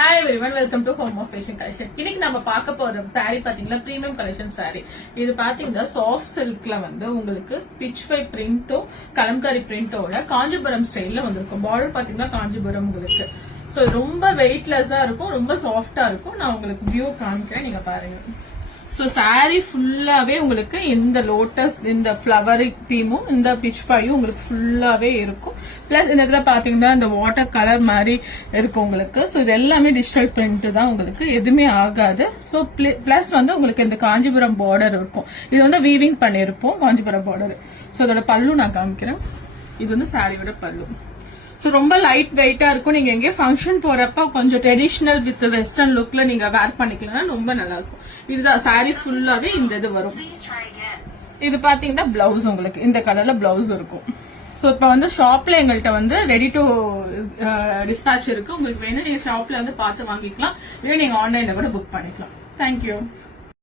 Hi everyone, welcome to Home of Fashion Collection. இன்னைக்கு நம்ம பார்க்க போற saree பாத்தீங்கன்னா பிரீமியம் கலெக்ஷன் saree. இது பாத்தீங்கன்னா சாஃப்ட் சில்க்ல வந்து உங்களுக்கு pitch white பிரிண்டோ கலம்காரி பிரிண்டோட காஞ்சிபுரம் ஸ்டைல்ல வந்திருக்கும். பார்டர் பாத்தீங்கன்னா காஞ்சிபுரம் உங்களுக்கு. சோ ரொம்ப வெயிட்லெஸ்ஸா இருக்கும், ரொம்ப சாஃப்டா இருக்கும். நான் உங்களுக்கு வியூ காமிக்கிறேன், நீங்க பாருங்க. சோ saree ஃபுல்லாவே உங்களுக்கு இந்த லோட்டஸ் இந்த ஃப்ளவர் தீமும் இந்த பிச் பாயும் உங்களுக்கு ஃபுல்லாவே இருக்கும். பிளஸ் இந்த இடத்துல பாத்தீங்கன்னா இந்த வாட்டர் கலர் மாதிரி இருக்கும் உங்களுக்கு. சோ இது எல்லாமே டிஜிட்டல் பிரிண்ட் தான், உங்களுக்கு எதுவுமே ஆகாது. சோ பிளஸ் வந்து உங்களுக்கு இந்த காஞ்சிபுரம் பார்டர் இருக்கும். இது வந்து வீவிங் பண்ணிருப்போம் காஞ்சிபுரம் பார்டர். சோ இதோட பல்லு நான் காமிக்கிறேன். இது வந்து சாரியோட பல்லு. சோ ரொம்ப லைட் வெயிட்டா இருக்கும். நீங்க எங்கே ஃபங்க்ஷன் போறப்ப கொஞ்சம் ட்ரெடிஷனல் வித் வெஸ்டர்ன் லுக்ல நீங்க வேர் பண்ணிக்கலாம், ரொம்ப நல்லா இருக்கும். இதுதான் சாரி ஃபுல்லாவே இந்த இது வரும். இது பாத்தீங்கன்னா பிளவுஸ் உங்களுக்கு இந்த கலர்ல பிளவுஸ் இருக்கும். சோ இப்ப வந்து ஷாப்ல எங்கள்கிட்ட வந்து ரெடி டு டிஸ்பேட்ச் இருக்கு. உங்களுக்கு வேணும் நீங்க ஷாப்ல வந்து பார்த்து வாங்கிக்கலாம், இல்ல நீங்க ஆன்லைன்ல கூட புக் பண்ணிக்கலாம். தேங்க்யூ.